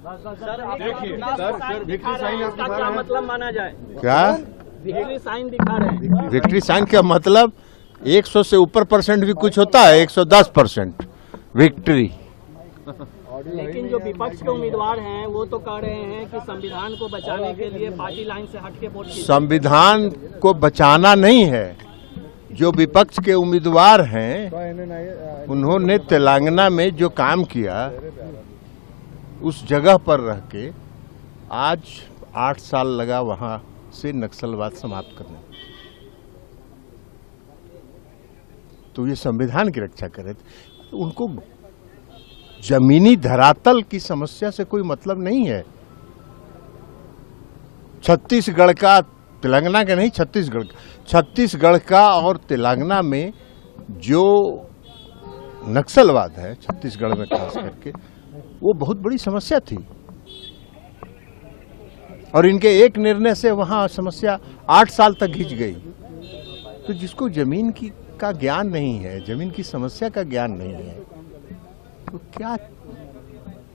देखिए sir, victory sign आपका क्या मतलब माना जाए? क्या विक्ट्री साइन दिखा रहे हैं? विक्ट्री साइन का मतलब 100 से ऊपर परसेंट भी कुछ होता है, 110% विक्ट्री। लेकिन जो विपक्ष के उम्मीदवार हैं वो तो कह रहे हैं कि संविधान को बचाने के लिए पार्टी लाइन से हट के वोट कीजिए। संविधान को बचाना नहीं है। जो विपक्ष के उम्मीदवार हैं उन्होंने तेलंगाना में जो काम किया उस जगह पर रह के आज 8 साल लगा वहां से नक्सलवाद समाप्त करने। तो ये संविधान की रक्षा करे। उनको जमीनी धरातल की समस्या से कोई मतलब नहीं है। छत्तीसगढ़ का, तेलंगाना का नहीं, छत्तीसगढ़ का और तेलंगाना में जो नक्सलवाद है छत्तीसगढ़ में खास करके, वो बहुत बड़ी समस्या थी और इनके एक निर्णय से वहां समस्या 8 साल तक खिंच गई। तो जिसको जमीन का ज्ञान नहीं है, जमीन की समस्या का ज्ञान नहीं है, तो क्या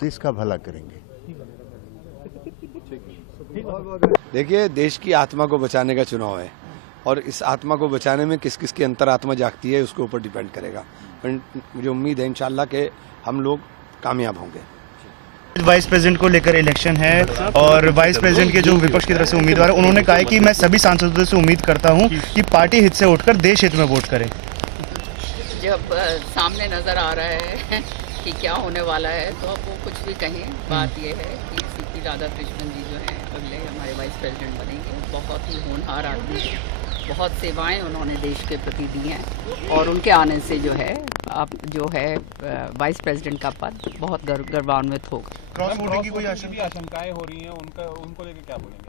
देश का भला करेंगे? देखिए, देश की आत्मा को बचाने का चुनाव है और इस आत्मा को बचाने में किस किस की अंतरात्मा जागती है उसके ऊपर डिपेंड करेगा। मुझे उम्मीद है इंशाल्लाह कि हम लोग कामयाब होंगे। वाइस प्रेसिडेंट को लेकर इलेक्शन है और वाइस प्रेसिडेंट के जो विपक्ष की तरफ से उम्मीदवार है उन्होंने कहा है कि मैं सभी सांसदों से उम्मीद करता हूं कि पार्टी हित से उठकर देश हित में वोट करें। जब सामने नजर आ रहा है कि क्या होने वाला है तो अब वो कुछ भी कहें। बात यह है कि सीपी राधाकृष्णन जी जो हैं अगले हमारे वाइस प्रेसिडेंट बनेंगे। बहुत ही होनहार आदमी हैं, बहुत सेवाएं उन्होंने देश के प्रति दी हैं और उनके आने से जो है आप जो है वाइस प्रेसिडेंट का पद बहुत गौरवान्वित होगा। क्रॉस वोटिंग की कोई आशंकाएं हो रही हैं, उनको लेकर क्या बोलेंगे?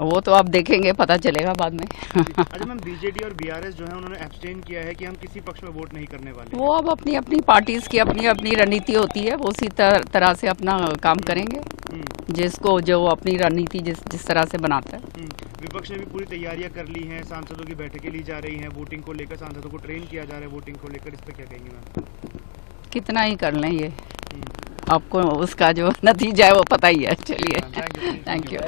वो तो आप देखेंगे, पता चलेगा बाद में। अच्छा मैम, बीजेडी और बीआरएस जो है उन्होंने एब्सटेन किया है कि हम किसी पक्ष में वोट नहीं करने वाले। वो अब अपनी अपनी पार्टीज की अपनी अपनी रणनीति होती है, वो उसी तरह से अपना काम करेंगे जिसको जो अपनी रणनीति जिस तरह से बनाता है। विपक्ष ने भी पूरी तैयारियां कर ली हैं, सांसदों की बैठकें ली जा रही हैं, वोटिंग को लेकर सांसदों को ट्रेन किया जा रहा है वोटिंग को लेकर। इस पर क्या कहेंगे मैम? कितना ही कर लें, ये आपको उसका जो नतीजा है वो पता ही है। चलिए, थैंक यू।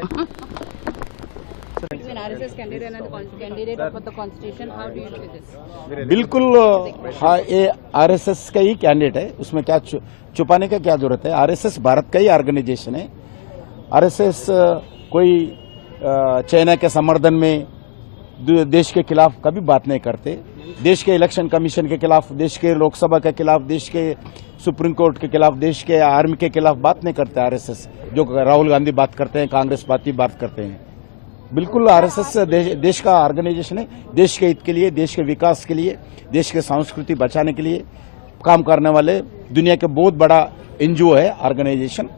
बिल्कुल हाँ, ये आरएसएस का ही कैंडिडेट है, उसमें क्या छुपाने का क्या जरूरत है। आरएसएस भारत का ही ऑर्गेनाइजेशन है। आरएसएस कोई चाइना के समर्थन में देश के खिलाफ कभी बात नहीं करते। देश के इलेक्शन कमीशन के खिलाफ, देश के लोकसभा के खिलाफ, देश के सुप्रीम कोर्ट के खिलाफ, देश के आर्मी के खिलाफ बात नहीं करते आरएसएस। जो राहुल गांधी बात करते हैं, कांग्रेस पार्टी बात करते हैं। बिल्कुल आरएसएस देश का ऑर्गेनाइजेशन है। देश के हित के लिए, देश के विकास के लिए, देश के संस्कृति बचाने के लिए काम करने वाले दुनिया के बहुत बड़ा एनजीओ है, ऑर्गेनाइजेशन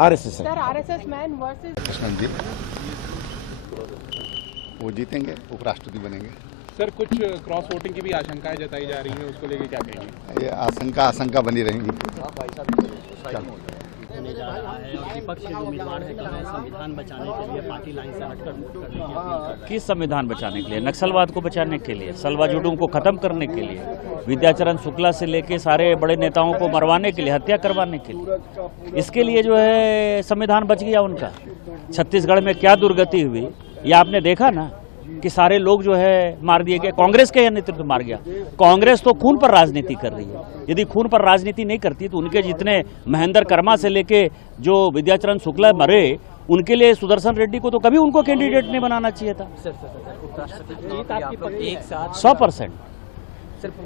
आरएसएस है। सर, आरएसएस मैन वर्सेस वो जीतेंगे, उपराष्ट्रपति बनेंगे। सर, कुछ क्रॉस वोटिंग की भी आशंकाएं जताई जा रही हैं, उसको लेकर क्या कहेंगे? ये आशंका बनी रहेंगी। होने जा रहा है और विपक्ष के उम्मीदवार है कि मैं संविधान बचाने के लिए पार्टी लाइन से हटकर वोट करने की अपील कर रहे हैं। किस संविधान बचाने के लिए? नक्सलवाद को बचाने के लिए, सलवाजुडों को खत्म करने के लिए, विद्याचरण शुक्ला से लेके सारे बड़े नेताओं को मरवाने के लिए, हत्या करवाने के लिए। इसके लिए जो है संविधान बच गया उनका। छत्तीसगढ़ में क्या दुर्गति हुई ये आपने देखा ना, कि सारे लोग जो है मार दिए गए। कांग्रेस का यह नेतृत्व मार गया। कांग्रेस तो खून पर राजनीति कर रही है। यदि खून पर राजनीति नहीं करती तो उनके जितने महेंद्र कर्मा से लेके जो विद्याचरण शुक्ला मरे, उनके लिए सुदर्शन रेड्डी को तो कभी उनको कैंडिडेट नहीं बनाना चाहिए था। 100%।